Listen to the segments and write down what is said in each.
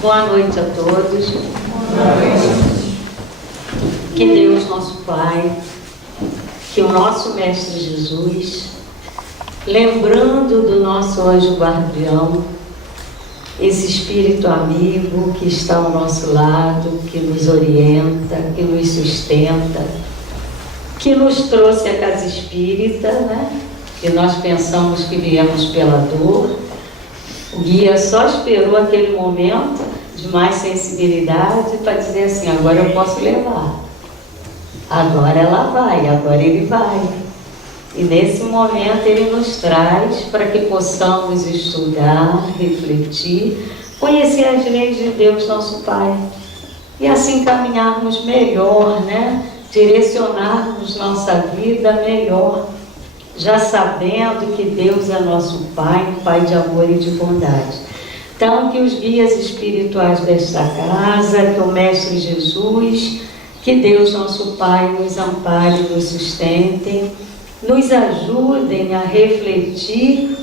Boa noite a todos. Boa noite. Que Deus, nosso Pai, que o nosso Mestre Jesus, lembrando do nosso anjo guardião, esse espírito amigo que está ao nosso lado, que nos orienta, que nos sustenta, que nos trouxe a casa espírita, né? Que nós pensamos que viemos pela dor. O guia só esperou aquele momento de mais sensibilidade para dizer assim: agora eu posso levar, agora ela vai, agora ele vai. E nesse momento ele nos traz para que possamos estudar, refletir, conhecer as leis de Deus, nosso Pai, e assim caminharmos melhor, né? Direcionarmos nossa vida melhor, já sabendo que Deus é nosso Pai, um Pai de amor e de bondade. Então, que os guias espirituais desta casa, que o Mestre Jesus, que Deus nosso Pai nos ampare, nos sustentem, nos ajudem a refletir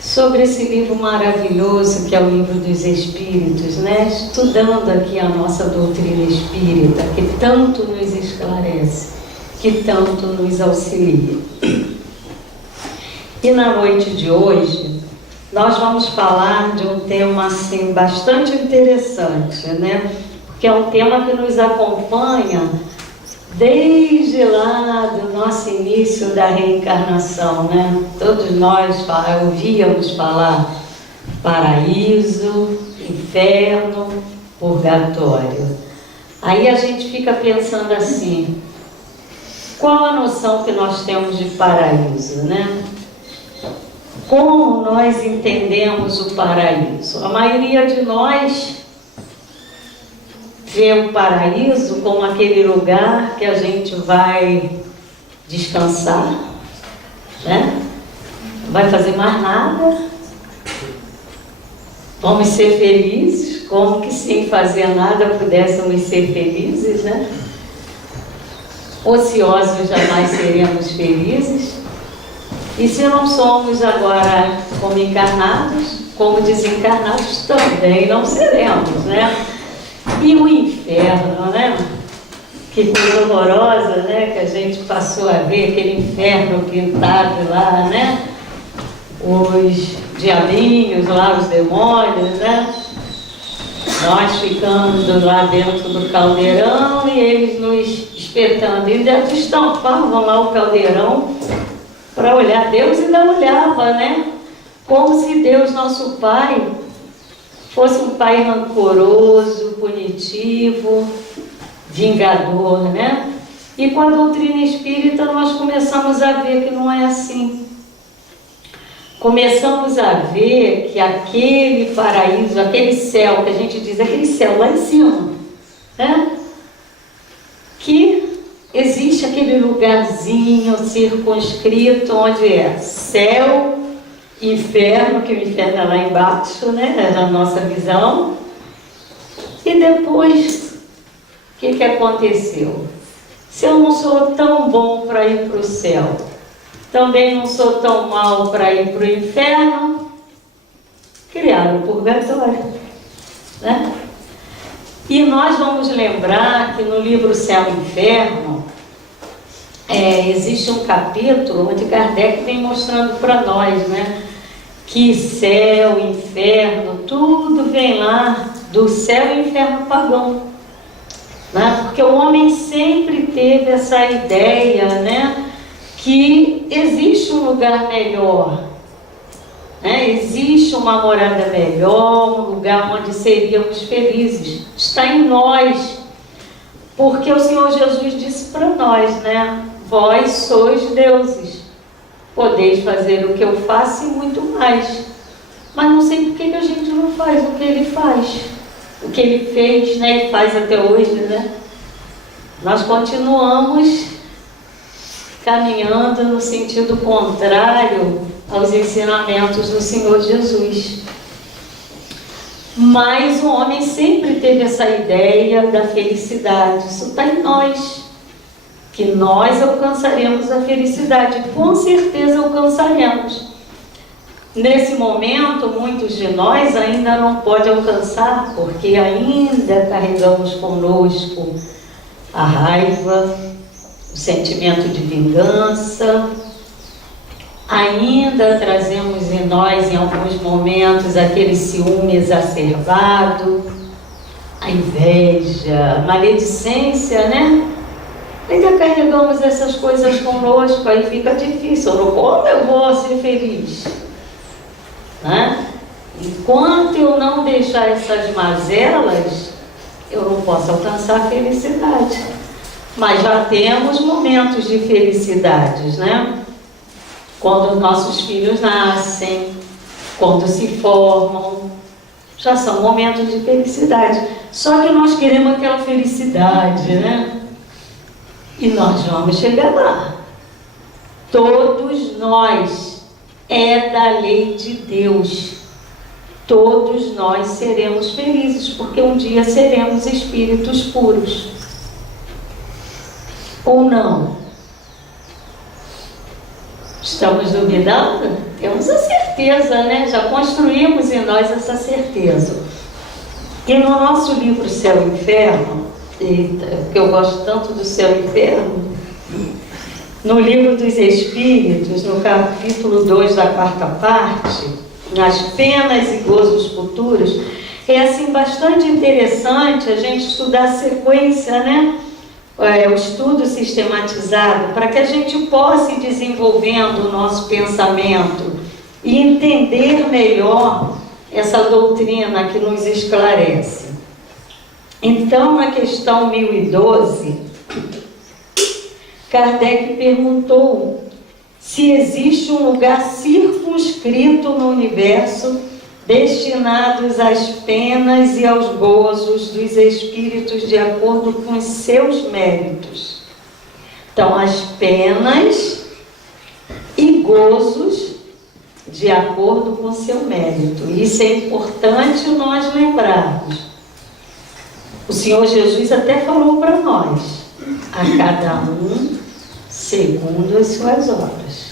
sobre esse livro maravilhoso que é o Livro dos Espíritos, né? Estudando aqui a nossa doutrina espírita, que tanto nos esclarece, que tanto nos auxilia. E na noite de hoje, nós vamos falar de um tema assim, bastante interessante, né? Porque é um tema que nos acompanha desde lá do nosso início da reencarnação, né? Todos nós ouvíamos falar paraíso, inferno, purgatório. Aí a gente fica pensando assim: qual a noção que nós temos de paraíso, né? Como nós entendemos o paraíso? A maioria de nós vê o paraíso como aquele lugar que a gente vai descansar, né? Não vai fazer mais nada, vamos ser felizes, como que sem fazer nada pudéssemos ser felizes, né? Ociosos jamais seremos felizes. E se não somos agora como encarnados, como desencarnados também não seremos, né? E o inferno, né? Que coisa horrorosa, né? Que a gente passou a ver, aquele inferno pintado lá, né? Os diabinhos lá, os demônios, né? Nós ficando lá dentro do caldeirão e eles nos espetando. E ainda estampavam lá o caldeirão para olhar. Deus ainda olhava, né? Como se Deus, nosso Pai, fosse um Pai rancoroso, punitivo, vingador, né? E com a doutrina espírita nós começamos a ver que não é assim. Começamos a ver que aquele paraíso, aquele céu, que a gente diz, aquele céu lá em cima, né? Que existe aquele lugarzinho circunscrito onde é céu, inferno, que o inferno é lá embaixo, né? Na nossa visão. E depois, o que aconteceu? Se eu não sou tão bom para ir para o céu, também não sou tão mal para ir para o inferno, criaram o purgatório, né? E nós vamos lembrar que no livro Céu e Inferno existe um capítulo onde Kardec vem mostrando para nós, né? Que céu, inferno, tudo vem lá do céu e inferno pagão, né? Porque o homem sempre teve essa ideia, né? Que existe um lugar melhor, né? Existe uma morada melhor, um lugar onde seríamos felizes. Está em nós, porque o Senhor Jesus disse para nós, né? Vós sois deuses, podeis fazer o que eu faço e muito mais. Mas não sei por que a gente não faz o que Ele faz, o que Ele fez, né? E faz até hoje, né? Nós continuamos caminhando no sentido contrário aos ensinamentos do Senhor Jesus. Mas o homem sempre teve essa ideia da felicidade. Isso está em nós, que nós alcançaremos a felicidade. Com certeza alcançaremos. Nesse momento, muitos de nós ainda não podem alcançar, porque ainda carregamos conosco a raiva, o sentimento de vingança, ainda trazemos em nós, em alguns momentos, aquele ciúme exacerbado, a inveja, a maledicência, né? Ainda carregamos essas coisas conosco, aí fica difícil. Como eu vou ser feliz? Né? Enquanto eu não deixar essas mazelas, eu não posso alcançar a felicidade. Mas já temos momentos de felicidades, né? Quando os nossos filhos nascem, quando se formam, já são momentos de felicidade. Só que nós queremos aquela felicidade, né? E nós vamos chegar lá. Todos nós, é da lei de Deus. Todos nós seremos felizes, porque um dia seremos espíritos puros. Ou não? Estamos duvidando? Temos a certeza, né? Já construímos em nós essa certeza. E no nosso livro Céu e Inferno, que eu gosto tanto do Céu e Inferno, no livro dos Espíritos, no capítulo 2 da 4ª parte, nas penas e gozos futuros, é assim bastante interessante a gente estudar a sequência, né? O estudo sistematizado, para que a gente possa ir desenvolvendo o nosso pensamento e entender melhor essa doutrina que nos esclarece. Então, na questão 1012, Kardec perguntou se existe um lugar circunscrito no universo destinados às penas e aos gozos dos espíritos de acordo com os seus méritos. Então, as penas e gozos de acordo com o seu mérito. Isso é importante nós lembrarmos. O Senhor Jesus até falou para nós: a cada um segundo as suas obras.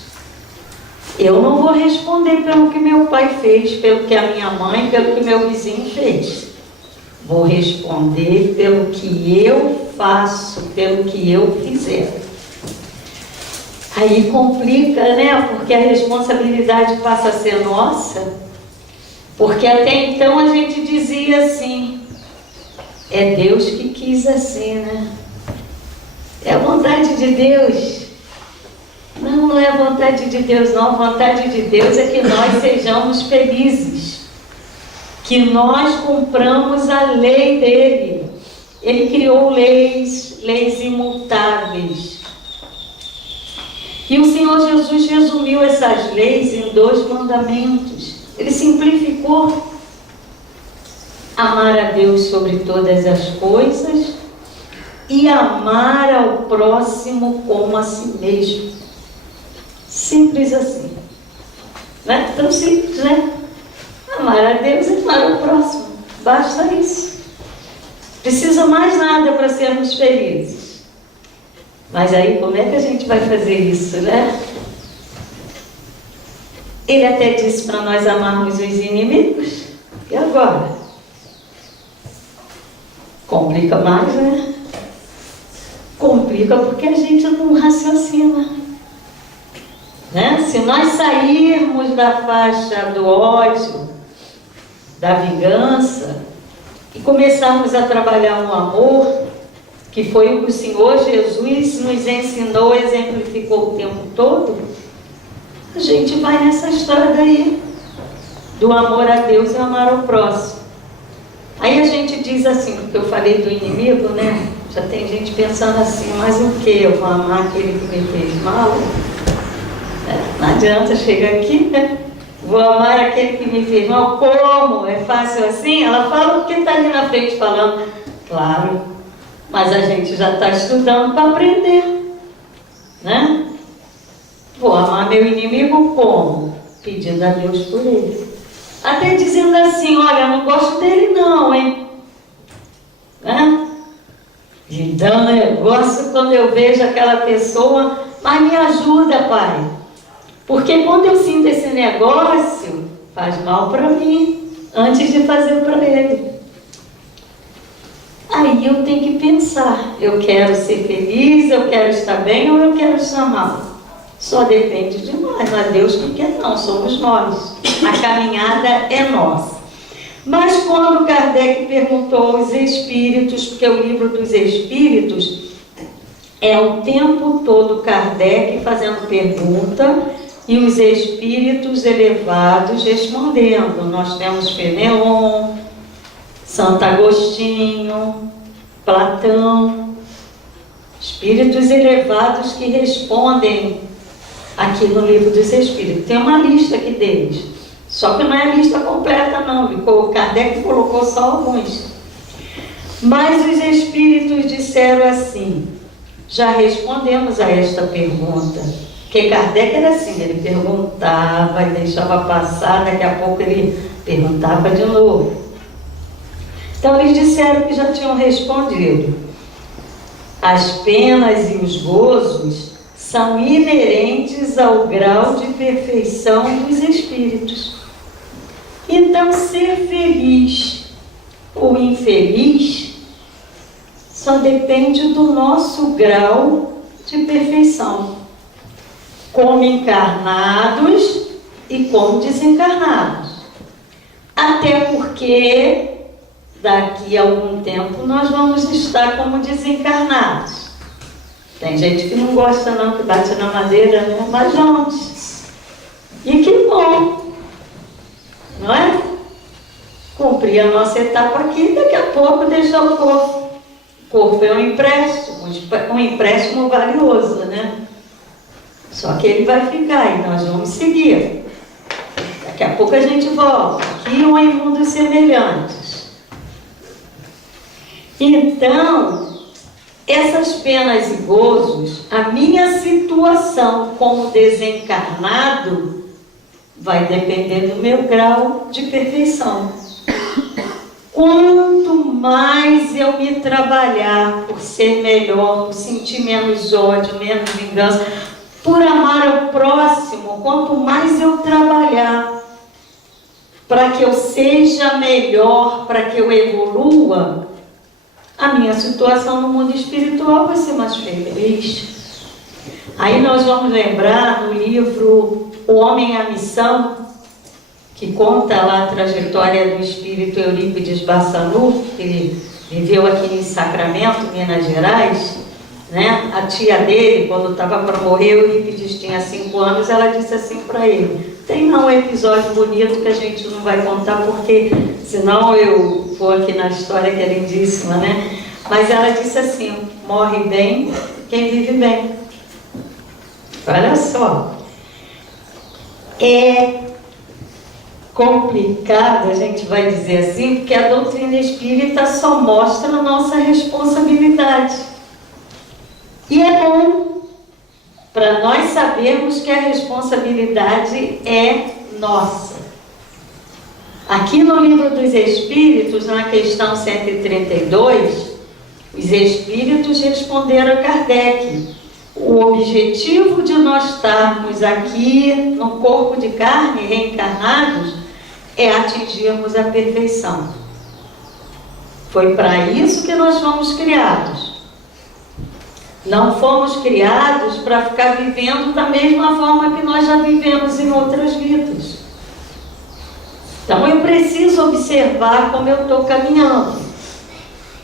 Eu não vou responder pelo que meu pai fez, pelo que a minha mãe, pelo que meu vizinho fez. Vou responder pelo que eu faço, pelo que eu fizer. Aí complica, né? Porque a responsabilidade passa a ser nossa. Porque até então a gente dizia assim: é Deus que quis assim, né? É a vontade de Deus. Não, não é a vontade de Deus, não. A vontade de Deus é que nós sejamos felizes. Que nós cumpramos a lei dele. Ele criou leis imutáveis. E o Senhor Jesus resumiu essas leis em 2 mandamentos. Ele simplificou: amar a Deus sobre todas as coisas e amar ao próximo como a si mesmo. Simples assim. Né? Tão simples, né? Amar a Deus e amar ao próximo. Basta isso. Precisa mais nada para sermos felizes. Mas aí, como é que a gente vai fazer isso, né? Ele até disse para nós amarmos os inimigos. E agora? Complica mais, né? Complica porque a gente não raciocina. Né? Se nós sairmos da faixa do ódio, da vingança, e começarmos a trabalhar no amor, que foi o que o Senhor Jesus nos ensinou, exemplificou o tempo todo, a gente vai nessa estrada aí, do amor a Deus e amar ao próximo. Aí a gente diz assim, porque eu falei do inimigo, né? Já tem gente pensando assim: mas o que? Eu vou amar aquele que me fez mal? Não adianta chegar aqui, né? Vou amar aquele que me fez mal. Como? É fácil assim? Ela fala porque está ali na frente falando. Claro, mas a gente já está estudando para aprender, né? Vou amar meu inimigo como? Pedindo a Deus por ele. Até dizendo assim: olha, não gosto dele não, hein? Né? De dar negócio quando eu vejo aquela pessoa, mas me ajuda, pai. Porque quando eu sinto esse negócio, faz mal para mim, antes de fazer para ele. Aí eu tenho que pensar, eu quero ser feliz, eu quero estar bem ou eu quero estar mal? Só depende de nós, não é Deus que quer não, somos nós. A caminhada é nossa. Mas quando Kardec perguntou aos espíritos, porque o livro dos espíritos é o tempo todo Kardec fazendo pergunta e os espíritos elevados respondendo. Nós temos Fenelon, Santo Agostinho, Platão, espíritos elevados que respondem aqui no livro dos espíritos. Tem uma lista aqui deles, só que não é a lista completa não, o Kardec colocou só alguns. Mas os espíritos disseram assim, já respondemos a esta pergunta, porque Kardec era assim, ele perguntava e deixava passar, daqui a pouco ele perguntava de novo. Então eles disseram que já tinham respondido. As penas e os gozos são inerentes ao grau de perfeição dos espíritos. Então, ser feliz ou infeliz só depende do nosso grau de perfeição, como encarnados e como desencarnados. Até porque daqui a algum tempo nós vamos estar como desencarnados. Tem gente que não gosta não, que bate na madeira, né? Mas vamos. E que bom, não é? Cumprir a nossa etapa aqui, daqui a pouco deixar o corpo. O corpo é um empréstimo valioso, né? Só que ele vai ficar e nós vamos seguir. Daqui a pouco a gente volta, aqui ou em mundos semelhantes. Então, essas penas e gozos, a minha situação como desencarnado vai depender do meu grau de perfeição. Quanto mais eu me trabalhar por ser melhor, por sentir menos ódio, menos vingança, por amar ao próximo, quanto mais eu trabalhar para que eu seja melhor, para que eu evolua, a minha situação no mundo espiritual vai ser mais feliz. Aí nós vamos lembrar no livro O Homem e a Missão, que conta lá a trajetória do espírito Eurípides Bassanufo, que ele viveu aqui em Sacramento, Minas Gerais, né? A tia dele, quando estava para morrer, Eurípides tinha 5 anos, ela disse assim para ele, tem não um episódio bonito que a gente não vai contar, porque senão eu vou aqui na história que é lindíssima, né? Mas ela disse assim, morre bem quem vive bem. Olha só, é complicado, a gente vai dizer assim, porque a doutrina espírita só mostra a nossa responsabilidade. E é bom para nós sabermos que a responsabilidade é nossa. Aqui no Livro dos Espíritos, na questão 132, os Espíritos responderam a Kardec. O objetivo de nós estarmos aqui no corpo de carne, reencarnados, é atingirmos a perfeição. Foi para isso que nós fomos criados. Não fomos criados para ficar vivendo da mesma forma que nós já vivemos em outras vidas. Então eu preciso observar como eu estou caminhando,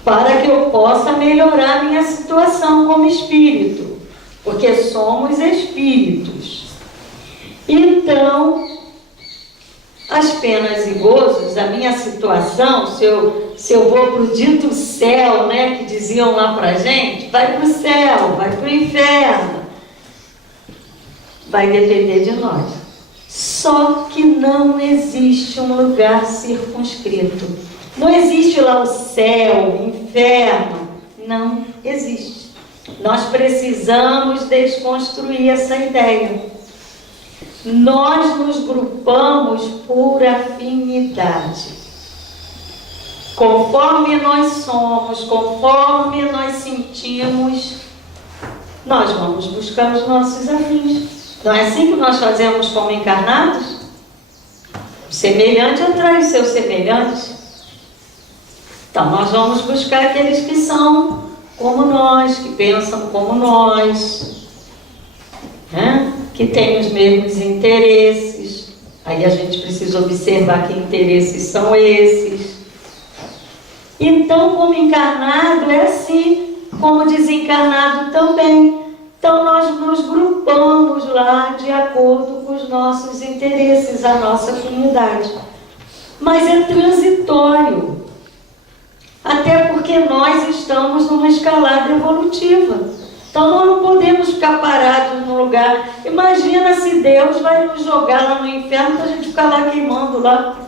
para que eu possa melhorar a minha situação como espírito, porque somos espíritos. Então, as penas e gozos, a minha situação, se eu vou para o dito céu, né, que diziam lá para a gente, vai para o céu, vai para o inferno, vai depender de nós. Só que não existe um lugar circunscrito. Não existe lá o céu, o inferno, não existe. Nós precisamos desconstruir essa ideia. Nós nos grupamos por afinidade. Conforme nós somos, conforme nós sentimos, nós vamos buscar os nossos afins. Não é assim que nós fazemos como encarnados? O semelhante atrai o seu semelhante. Então nós vamos buscar aqueles que são como nós, que pensam como nós, né? Que têm os mesmos interesses. Aí a gente precisa observar que interesses são esses. Então, como encarnado é assim, como desencarnado também. Então nós nos grupamos lá de acordo com os nossos interesses, a nossa afinidade. Mas é transitório. Até porque nós estamos numa escalada evolutiva. Então nós não podemos ficar parados no lugar. Imagina se Deus vai nos jogar lá no inferno para a gente ficar lá queimando lá.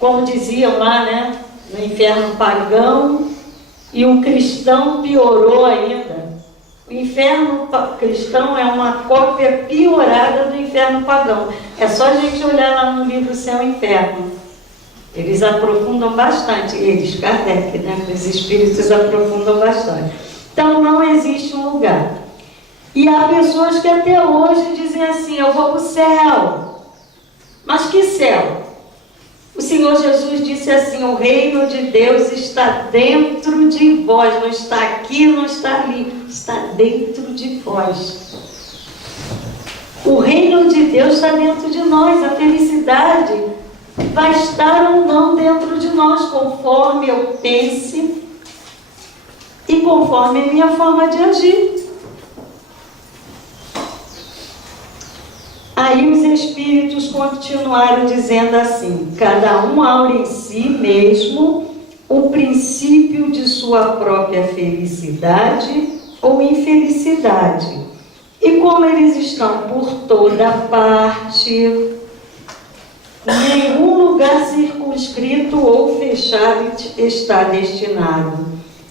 Como diziam lá, né? No inferno pagão. E o cristão piorou ainda. O inferno cristão é uma cópia piorada do inferno pagão. É só a gente olhar lá no livro Céu e Inferno. Eles aprofundam bastante. Eles, Kardec, né? Os espíritos aprofundam bastante. Então não existe um lugar. E há pessoas que até hoje dizem assim: eu vou para o céu. Mas que céu? O Senhor Jesus disse assim: o reino de Deus está dentro de vós, não está aqui, não está ali, está dentro de vós. O reino de Deus está dentro de nós. A felicidade vai estar ou não dentro de nós, conforme eu pense e conforme a minha forma de agir. Aí os espíritos continuaram dizendo assim: cada um aura em si mesmo o princípio de sua própria felicidade ou infelicidade. E como eles estão por toda parte, nenhum lugar circunscrito ou fechado está destinado,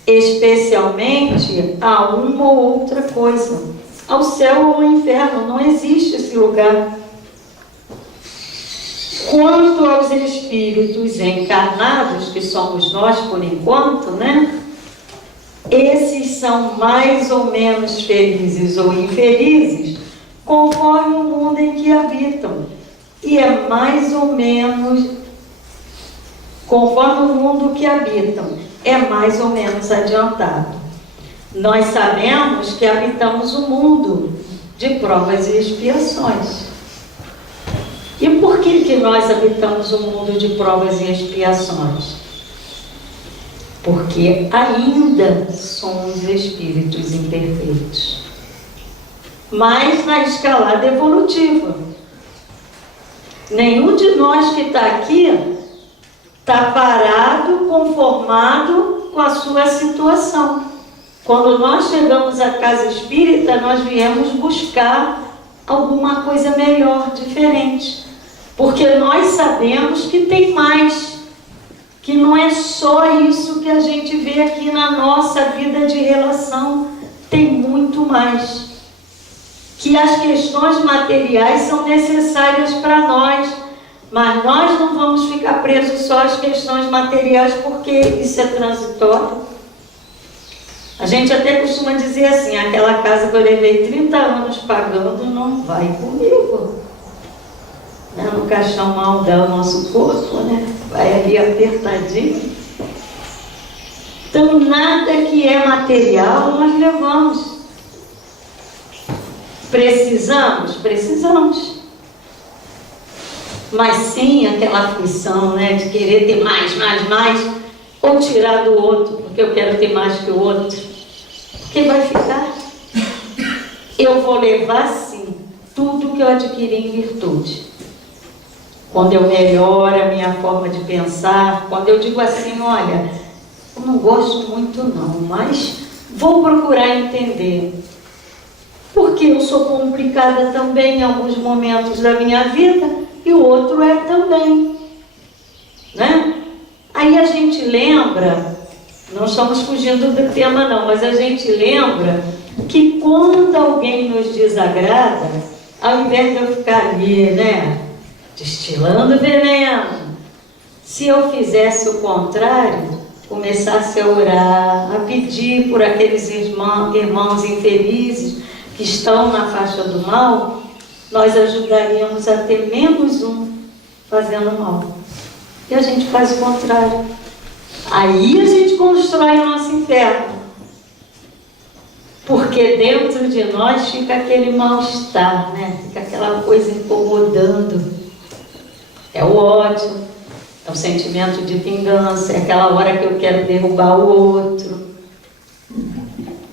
especialmente a uma ou outra coisa. Ao céu ou ao inferno, não existe esse lugar. Quanto aos espíritos encarnados, que somos nós por enquanto, né? Esses são mais ou menos felizes ou infelizes, conforme o mundo em que habitam. E é mais ou menos, conforme o mundo que habitam, é mais ou menos adiantado. Nós sabemos que habitamos o mundo de provas e expiações. E por que nós habitamos o mundo de provas e expiações? Porque ainda somos espíritos imperfeitos. Mas na escalada evolutiva. Nenhum de nós que está aqui está parado, conformado com a sua situação. Quando nós chegamos à casa espírita, nós viemos buscar alguma coisa melhor, diferente. Porque nós sabemos que tem mais. Que não é só isso que a gente vê aqui na nossa vida de relação. Tem muito mais. Que as questões materiais são necessárias para nós. Mas nós não vamos ficar presos só às questões materiais, porque isso é transitório. A gente até costuma dizer assim: aquela casa que eu levei 30 anos pagando não vai comigo. Né? No caixão mal dá o nosso corpo, né? Vai ali apertadinho. Então nada que é material nós levamos. Precisamos? Precisamos. Mas sim aquela aflição, né? De querer ter mais, ou tirar do outro, porque eu quero ter mais que o outro. Quem vai ficar? Eu vou levar sim tudo que eu adquiri em virtude. Quando eu melhoro a minha forma de pensar, quando eu digo assim: olha, eu não gosto muito não, mas vou procurar entender. Porque eu sou complicada também em alguns momentos da minha vida e o outro é também, né? Aí a gente lembra, não estamos fugindo do tema não, mas a gente lembra que quando alguém nos desagrada, ao invés de eu ficar ali, né, destilando veneno, se eu fizesse o contrário, começasse a orar, a pedir por aqueles irmãos infelizes que estão na faixa do mal, nós ajudaríamos a ter menos um fazendo mal. E a gente faz o contrário. Aí a gente constrói o nosso inferno. Porque dentro de nós fica aquele mal-estar, né? Fica aquela coisa incomodando. É o ódio, é o sentimento de vingança, é aquela hora que eu quero derrubar o outro.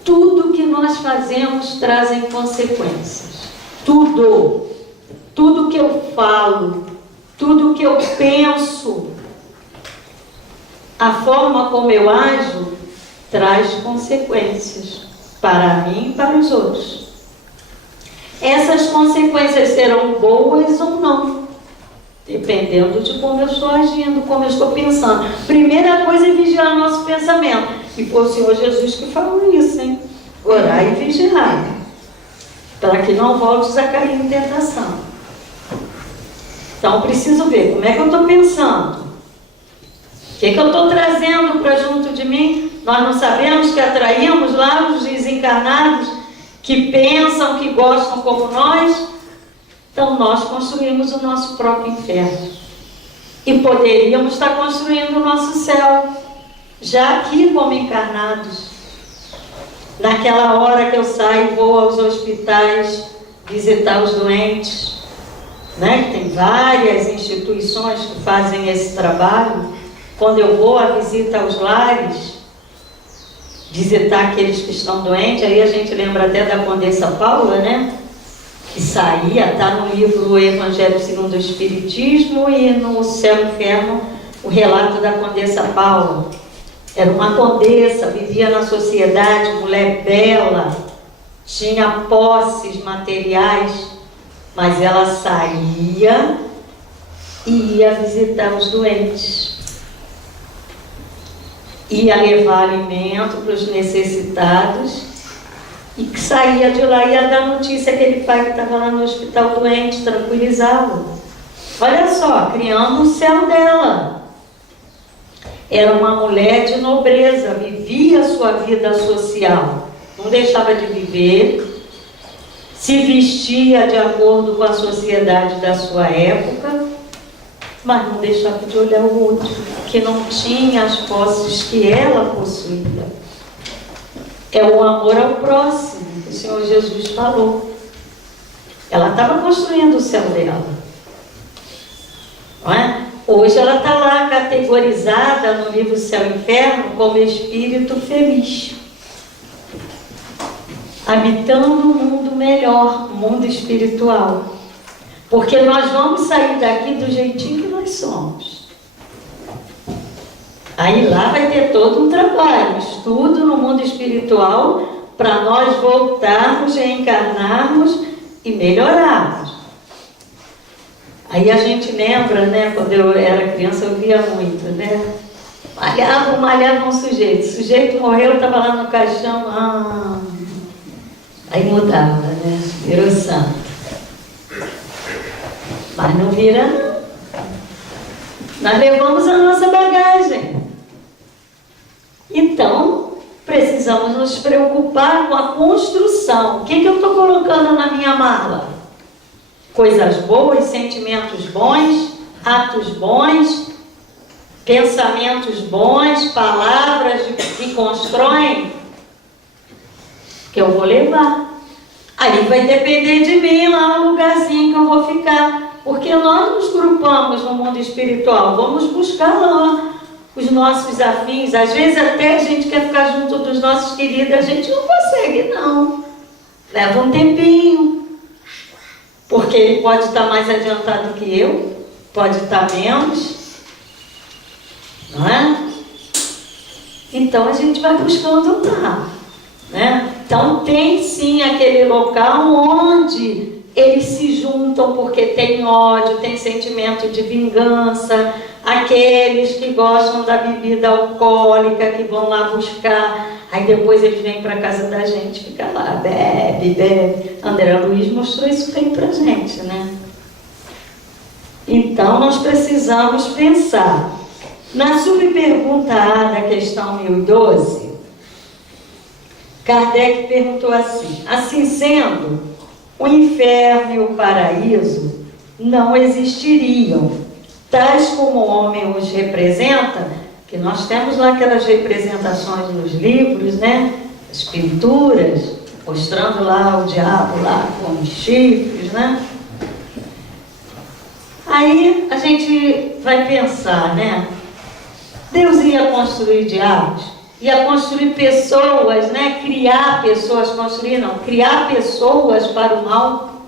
Tudo que nós fazemos trazem consequências. Tudo. Tudo que eu falo, tudo que eu penso, a forma como eu ajo, traz consequências para mim e para os outros. Essas consequências serão boas ou não, dependendo de como eu estou agindo, como eu estou pensando. Primeira coisa é vigiar nosso pensamento. E foi o Senhor Jesus que falou isso, hein? Orar e vigiar, para que não voltes a cair em tentação. Então, preciso ver como é que eu estou pensando. O que eu estou trazendo para junto de mim? Nós não sabemos que atraímos lá os desencarnados que pensam, que gostam como nós. Então, nós construímos o nosso próprio inferno. E poderíamos estar construindo o nosso céu, já aqui como encarnados. Naquela hora que eu saio e vou aos hospitais visitar os doentes, né? Tem várias instituições que fazem esse trabalho. Quando eu vou à visita aos lares, visitar aqueles que estão doentes, aí a gente lembra até da Condessa Paula, né? Que saía, está no livro O Evangelho segundo o Espiritismo e no Céu e Inferno, o relato da Condessa Paula. Era uma condessa, vivia na sociedade, mulher bela, tinha posses materiais, mas ela saía e ia visitar os doentes. Ia levar alimento para os necessitados e que saía de lá e ia dar notícia àquele pai que estava lá no hospital doente, tranquilizá-lo. Olha só, criando o céu dela. Era uma mulher de nobreza, vivia a sua vida social, não deixava de viver, se vestia de acordo com a sociedade da sua época, mas não deixava de olhar o outro, que não tinha as posses que ela possuía. É o amor ao próximo, que o Senhor Jesus falou. Ela estava construindo o céu dela. Não é? Hoje ela está lá categorizada no livro Céu e Inferno como espírito feliz, habitando um mundo melhor, um mundo espiritual. Porque nós vamos sair daqui do jeitinho que nós somos. Aí lá vai ter todo um trabalho, estudo no mundo espiritual, para nós voltarmos, reencarnarmos e melhorarmos. Aí a gente lembra, né, quando eu era criança eu via muito, né? Malhava um sujeito. O sujeito morreu, estava lá no caixão, aí mudava, né? Virou santo. Mas não vira, não. Nós levamos a nossa bagagem. Então, precisamos nos preocupar com a construção. O que eu estou colocando na minha mala? Coisas boas, sentimentos bons, atos bons, pensamentos bons, palavras que constroem, que eu vou levar. Aí vai depender de mim lá no lugarzinho que eu vou ficar. Porque nós nos grupamos no mundo espiritual, vamos buscar lá os nossos afins. Às vezes até a gente quer ficar junto dos nossos queridos, a gente não consegue não. Leva um tempinho. Porque ele pode estar mais adiantado que eu, pode estar menos, não é? Então a gente vai buscando lá, né? Então tem sim aquele local onde eles se juntam porque tem ódio, tem sentimento de vingança, aqueles que gostam da bebida alcoólica, que vão lá buscar, aí depois eles vêm para a casa da gente, fica lá, bebe. André Luiz mostrou isso bem para a gente, né? Então nós precisamos pensar. Na subpergunta A da questão 1012, Kardec perguntou assim: assim sendo, o inferno e o paraíso não existiriam, tais como o homem os representa, que nós temos lá aquelas representações nos livros, né? As pinturas, mostrando lá o diabo lá com os chifres, né? Aí a gente vai pensar, né? Deus ia construir diabos, ia construir pessoas, né? Criar pessoas, construir não, criar pessoas para o mal.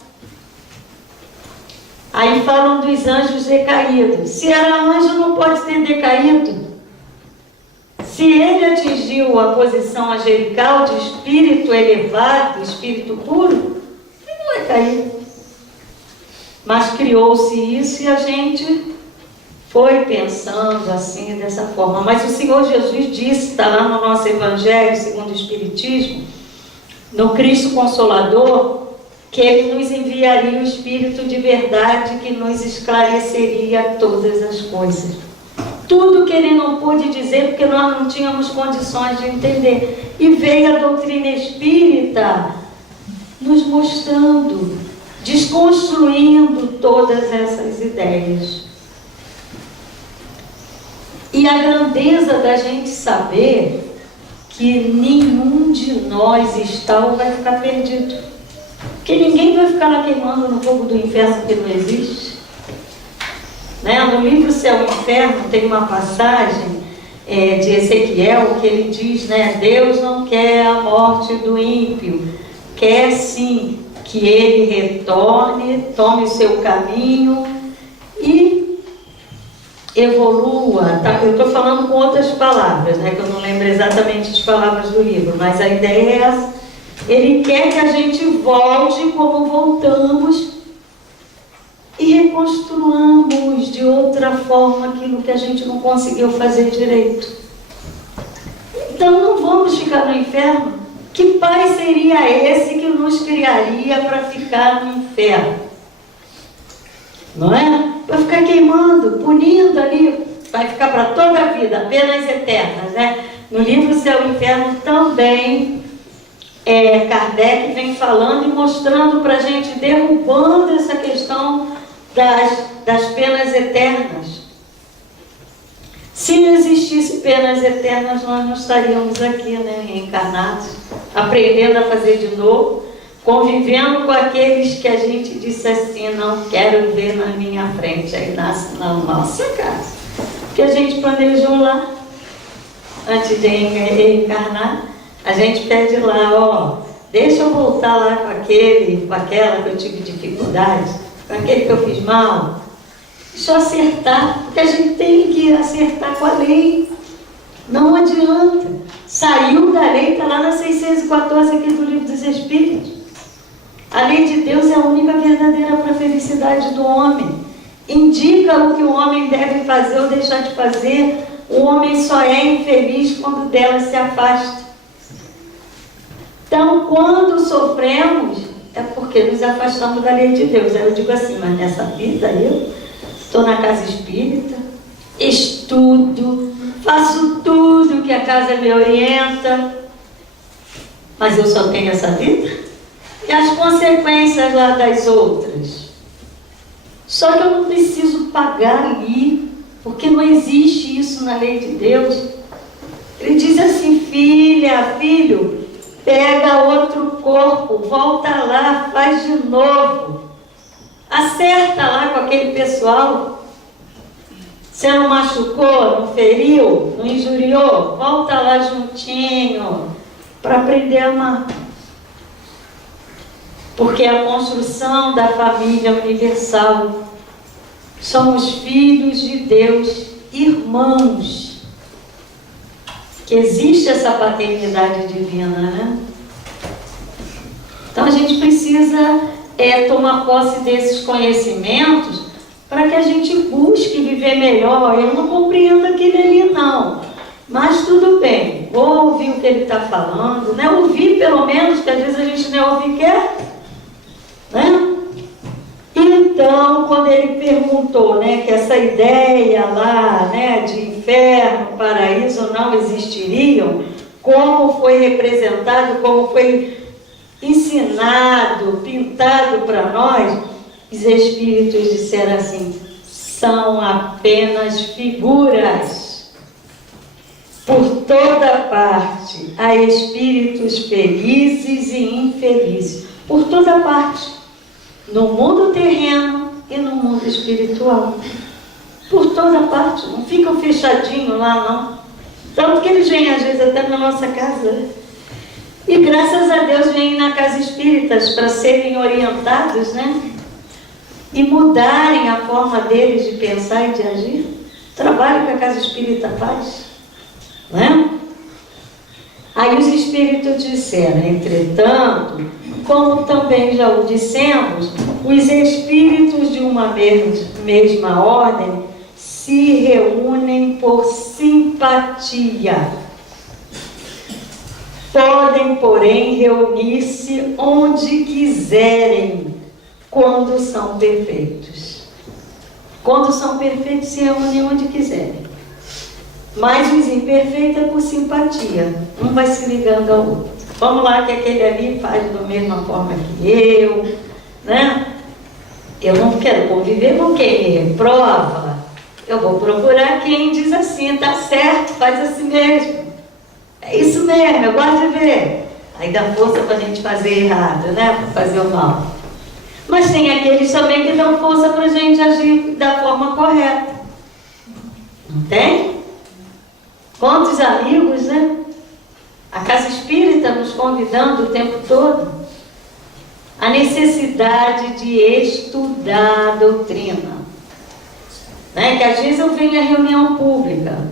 Aí falam dos anjos decaídos. Se era anjo, não pode ter decaído. Se ele atingiu a posição angelical de espírito elevado, espírito puro, ele não é caído. Mas criou-se isso e a gente foi pensando assim, dessa forma. Mas o Senhor Jesus disse, está lá no nosso Evangelho, segundo o Espiritismo, no Cristo Consolador, que Ele nos enviaria o Espírito de verdade que nos esclareceria todas as coisas. Tudo que Ele não pôde dizer, porque nós não tínhamos condições de entender. E veio a doutrina espírita nos mostrando, desconstruindo todas essas ideias. E a grandeza da gente saber que nenhum de nós está ou vai ficar perdido. Porque ninguém vai ficar lá queimando no fogo do inferno que não existe. Né? No livro Céu e Inferno tem uma passagem de Ezequiel que ele diz, né? Deus não quer a morte do ímpio, quer sim que ele retorne, tome o seu caminho e evolua. Tá? Eu estou falando com outras palavras, né? Que eu não lembro exatamente as palavras do livro, mas a ideia é essa. Ele quer que a gente volte como voltamos e reconstruamos de outra forma aquilo que a gente não conseguiu fazer direito. Então não vamos ficar no inferno. Que pai seria esse que nos criaria para ficar no inferno? Não é? Para ficar queimando, punindo ali, vai ficar para toda a vida, penas eternas, né? No livro Céu e Inferno também Kardec vem falando e mostrando para a gente, derrubando essa questão das penas eternas. Se não existisse penas eternas, nós não estaríamos aqui, né, reencarnados, aprendendo a fazer de novo, convivendo com aqueles que a gente disse assim, não quero ver na minha frente, aí nasce na nossa casa. Que a gente planejou lá, antes de reencarnar, a gente pede lá, ó, deixa eu voltar lá com aquela que eu tive dificuldade, com aquele que eu fiz mal. Deixa eu acertar, porque a gente tem que acertar com a lei. Não adianta. Saiu da lei, está lá na 614 aqui do Livro dos Espíritos. A lei de Deus é a única verdadeira para a felicidade do homem. Indica o que o homem deve fazer ou deixar de fazer. O homem só é infeliz quando dela se afasta. Então, quando sofremos, é porque nos afastamos da lei de Deus. Aí eu digo assim, mas nessa vida eu estou na casa espírita, estudo, faço tudo que a casa me orienta, mas eu só tenho essa vida? E as consequências lá das outras? Só que eu não preciso pagar ali, porque não existe isso na lei de Deus. Ele diz assim, filha, filho, pega outro corpo, volta lá, faz de novo. Acerta lá com aquele pessoal. Você não machucou, não feriu, não injuriou? Volta lá juntinho para aprender a amar. Porque a construção da família universal, somos filhos de Deus, irmãos. Que existe essa paternidade divina, né? Então a gente precisa tomar posse desses conhecimentos para que a gente busque viver melhor. Eu não compreendo aquele ali não, mas tudo bem, vou ouvir o que ele está falando, né? Ouvir pelo menos, que às vezes a gente não ouve e quer, né? Então, quando ele perguntou, né, que essa ideia lá, né, de inferno, paraíso não existiriam, como foi representado, como foi ensinado, pintado para nós, os espíritos disseram assim: são apenas figuras. Por toda parte há espíritos felizes e infelizes. Por toda parte. No mundo terreno e no mundo espiritual. Por toda parte. Não ficam fechadinhos lá, não. Tanto que eles vêm, às vezes, até na nossa casa. E graças a Deus vêm na casa espíritas para serem orientados, né? E mudarem a forma deles de pensar e de agir. O trabalho que a casa espírita faz. Não é? Aí os espíritos disseram: entretanto, como também já o dissemos, os espíritos de uma mesma ordem se reúnem por simpatia. Podem, porém, reunir-se onde quiserem, quando são perfeitos. Quando são perfeitos, se reúnem onde quiserem. Mas os imperfeitos é por simpatia. Um vai se ligando ao outro. Vamos lá que aquele ali faz da mesma forma que eu, né? Eu não quero conviver com quem me reprova. Eu vou procurar quem diz assim: tá certo, faz assim mesmo. É isso mesmo, eu gosto de ver. Aí dá força para a gente fazer errado, né? Para fazer o mal. Mas tem aqueles também que dão força para a gente agir da forma correta. Não tem? Quantos amigos, né? A casa espírita nos convidando o tempo todo. A necessidade de estudar a doutrina. Né? Que às vezes eu venho à reunião pública.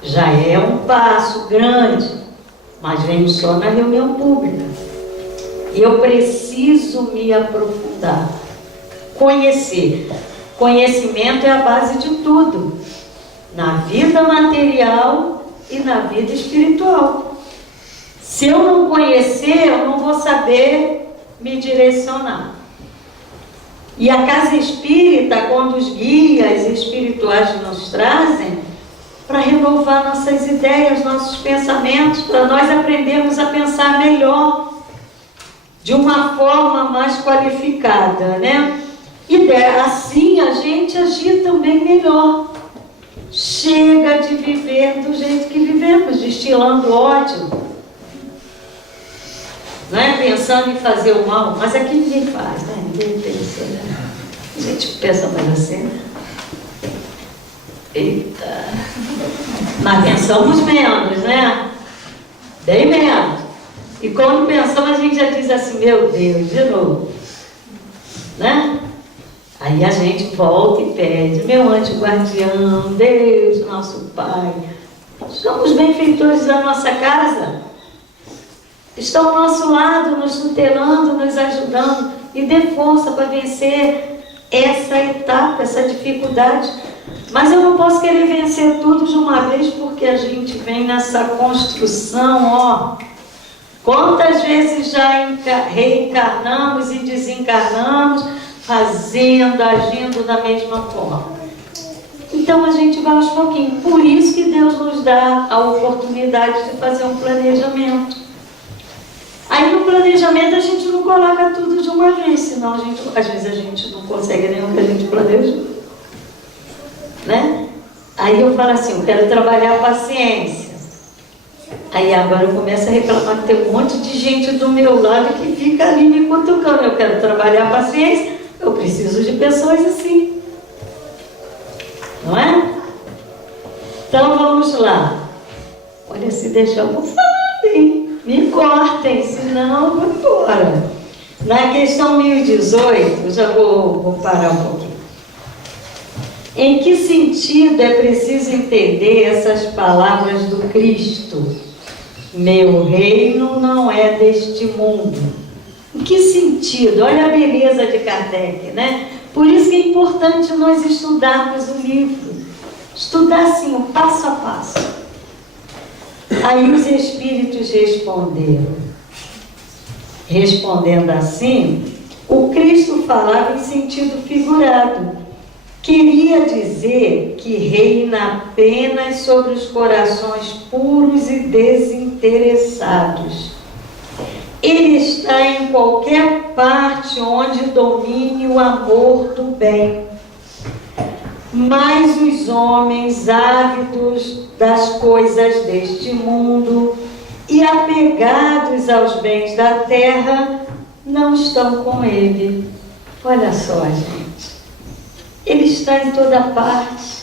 Já é um passo grande, mas venho só na reunião pública. E eu preciso me aprofundar. Conhecer. Conhecimento é a base de tudo. Na vida material e na vida espiritual. Se eu não conhecer, eu não vou saber me direcionar. E a casa espírita, quando os guias espirituais nos trazem, para renovar nossas ideias, nossos pensamentos, para nós aprendermos a pensar melhor, de uma forma mais qualificada, né? E assim a gente agir também melhor. Chega de viver do jeito que vivemos, destilando ódio, não é? Pensando em fazer o mal, mas aqui ninguém faz, né? Ninguém pensa, né? A gente pensa mais assim. Eita! Mas pensamos menos, né? Bem menos. E quando pensamos, a gente já diz assim: meu Deus, de novo, né? Aí a gente volta e pede: meu anjo guardião, Deus, nosso Pai, somos benfeitores da nossa casa, estão ao nosso lado, nos tutelando, nos ajudando, e dê força para vencer essa etapa, essa dificuldade. Mas eu não posso querer vencer tudo de uma vez, porque a gente vem nessa construção, ó. Quantas vezes já reencarnamos e desencarnamos, fazendo, agindo da mesma forma. Então a gente vai aos pouquinhos. Por isso que Deus nos dá a oportunidade de fazer um planejamento. Aí no planejamento a gente não coloca tudo de uma vez, senão às vezes a gente não consegue nem o que a gente planejou. Né? Aí eu falo assim: eu quero trabalhar a paciência. Aí agora eu começo a reclamar que tem um monte de gente do meu lado que fica ali me cutucando. Eu quero trabalhar a paciência. Eu preciso de pessoas assim, não é? Então vamos lá. Olha, se deixar eu vou falando, hein? Me cortem, senão eu vou embora. Na questão 1018, eu já vou parar um pouquinho. Em que sentido é preciso entender essas palavras do Cristo? Meu reino não é deste mundo. Em que sentido? Olha a beleza de Kardec, né? Por isso que é importante nós estudarmos o livro. Estudar assim, o passo a passo. Aí os espíritos responderam. Respondendo assim, o Cristo falava em sentido figurado. Queria dizer que reina apenas sobre os corações puros e desinteressados, Ele está em qualquer parte onde domine o amor do bem. Mas os homens ávidos das coisas deste mundo e apegados aos bens da terra não estão com ele. Olha só, gente. Ele está em toda parte.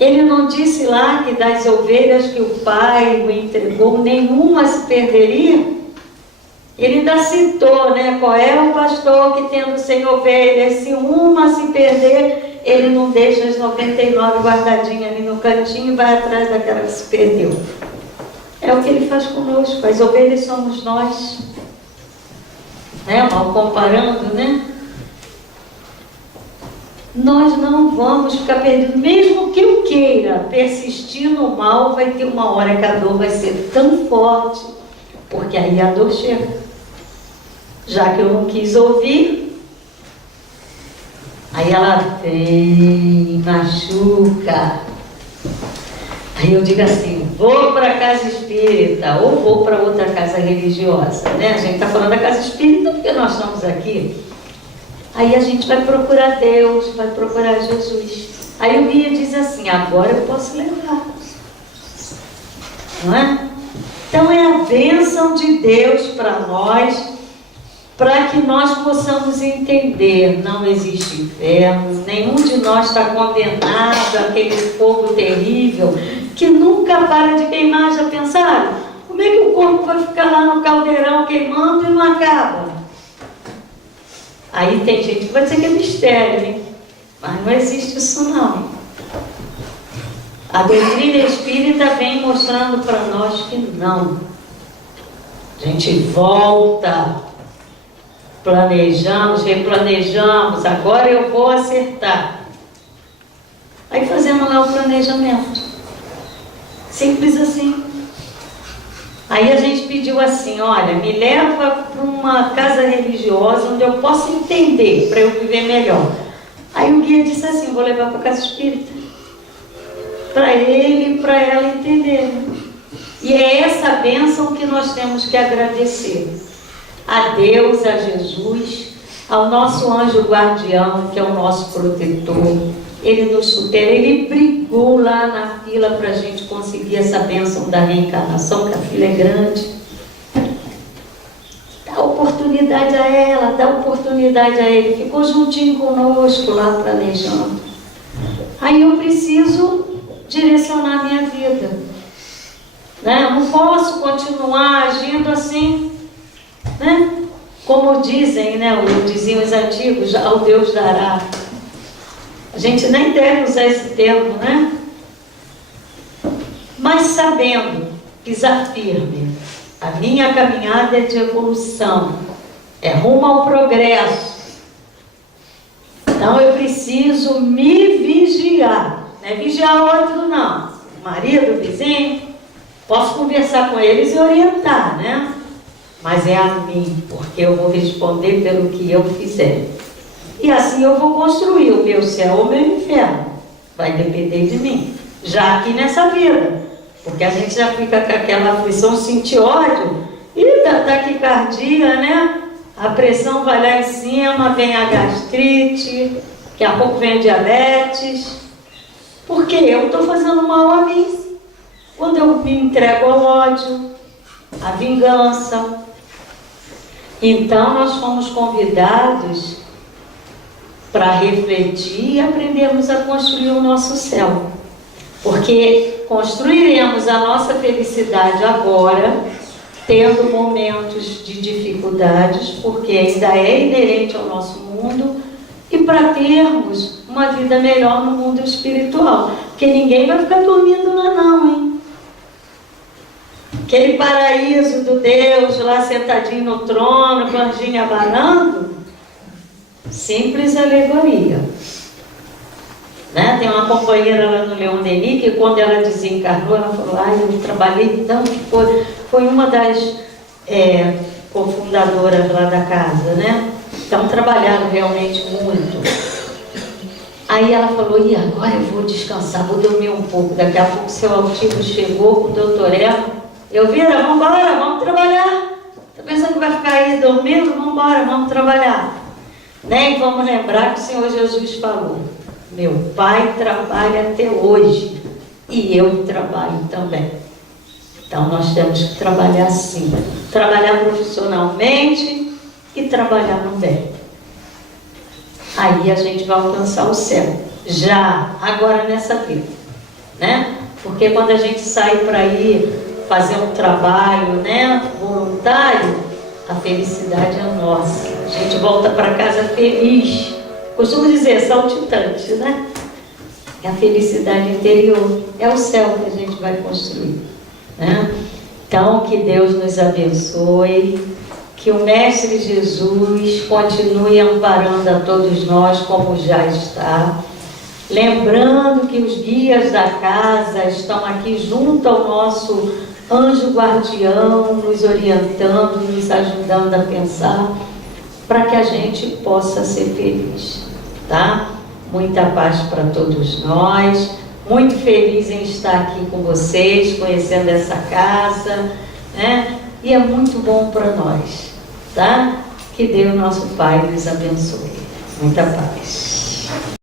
Ele não disse lá que das ovelhas que o Pai o entregou, nenhuma se perderia? Ele ainda citou, né? Qual é o pastor que, tendo 100 ovelhas, se uma se perder, ele não deixa as 99 guardadinhas ali no cantinho e vai atrás daquela que se perdeu. É o que ele faz conosco. As ovelhas somos nós. Né? Mal comparando, né? Nós não vamos ficar perdidos. Mesmo que eu queira persistir no mal, vai ter uma hora que a dor vai ser tão forte, porque aí a dor chega. Já que eu não quis ouvir, aí ela vem, machuca. Aí eu digo assim, vou para a casa espírita ou vou para outra casa religiosa, né? A gente está falando da casa espírita porque nós estamos aqui. Aí a gente vai procurar Deus, vai procurar Jesus. Aí o guia diz assim, agora eu posso levar. Não é? Então é a bênção de Deus para nós, para que nós possamos entender, não existe inferno, nenhum de nós está condenado àquele fogo terrível, que nunca para de queimar. Já pensaram? Como é que o corpo vai ficar lá no caldeirão queimando e não acaba? Aí tem gente que vai dizer que é mistério, hein? Mas não existe isso não. A doutrina espírita vem mostrando para nós que não. A gente volta, planejamos, replanejamos, agora eu vou acertar. Aí fazemos lá o planejamento. Simples assim. Aí a gente pediu assim, olha, me leva para uma casa religiosa onde eu possa entender, para eu viver melhor. Aí o guia disse assim, vou levar para a casa espírita, para ele e para ela entenderem. E é essa bênção que nós temos que agradecer a Deus, a Jesus, ao nosso anjo guardião, que é o nosso protetor. Ele nos tutela, ele brigou lá na fila para a gente conseguir essa bênção da reencarnação, que a fila é grande. Dá oportunidade a ela, dá oportunidade a ele. Ficou juntinho conosco lá planejando. Aí eu preciso direcionar minha vida. Né? Eu não posso continuar agindo assim, né? Como dizem, né? Diziam os antigos, ao Deus dará. A gente nem deve usar esse termo, né? Mas sabendo, pisar firme, a minha caminhada é de evolução, é rumo ao progresso. Então eu preciso me vigiar. Não é vigiar outro, não. O marido, o vizinho, posso conversar com eles e orientar, né? Mas é a mim, porque eu vou responder pelo que eu fizer. E assim eu vou construir o meu céu ou o meu inferno. Vai depender de mim. Já aqui nessa vida. Porque a gente já fica com aquela aflição, sentir ódio. E da taquicardia, né? A pressão vai lá em cima, vem a gastrite, daqui a pouco vem a diabetes. Porque eu estou fazendo mal a mim. Quando eu me entrego ao ódio, à vingança. Então nós fomos convidados para refletir e aprendermos a construir o nosso céu. Porque construiremos a nossa felicidade agora, tendo momentos de dificuldades, porque ainda é inerente ao nosso mundo, e para termos uma vida melhor no mundo espiritual. Porque ninguém vai ficar dormindo lá não, hein? Aquele paraíso do Deus lá sentadinho no trono, com a anjinha abanando, simples alegoria. Né? Tem uma companheira lá no Leon Denis que quando ela desencarnou, ela falou, eu trabalhei tanto, foi uma das cofundadoras lá da casa, né? Então trabalharam realmente muito. Aí ela falou, e agora eu vou descansar, vou dormir um pouco, daqui a pouco seu altivo chegou com o doutor Eva, eu vira, vamos embora, vamos trabalhar. Está pensando que vai ficar aí dormindo? Vamos embora, vamos trabalhar. Né? E vamos lembrar que o Senhor Jesus falou: meu Pai trabalha até hoje e eu trabalho também. Então nós temos que trabalhar sim, trabalhar profissionalmente e trabalhar no bem. Aí a gente vai alcançar o céu, já agora nessa vida, né? Porque quando a gente sai para ir fazer um trabalho, né, voluntário, a felicidade é nossa. A gente volta para casa feliz. Costumo dizer, saltitante, né? É a felicidade interior, é o céu que a gente vai construir, né? Então, que Deus nos abençoe, que o Mestre Jesus continue amparando a todos nós como já está. Lembrando que os guias da casa estão aqui junto ao nosso anjo guardião, nos orientando, nos ajudando a pensar, para que a gente possa ser feliz, tá? Muita paz para todos nós, muito feliz em estar aqui com vocês, conhecendo essa casa, né? E é muito bom para nós, tá? Que Deus, nosso Pai, nos abençoe. Muita paz.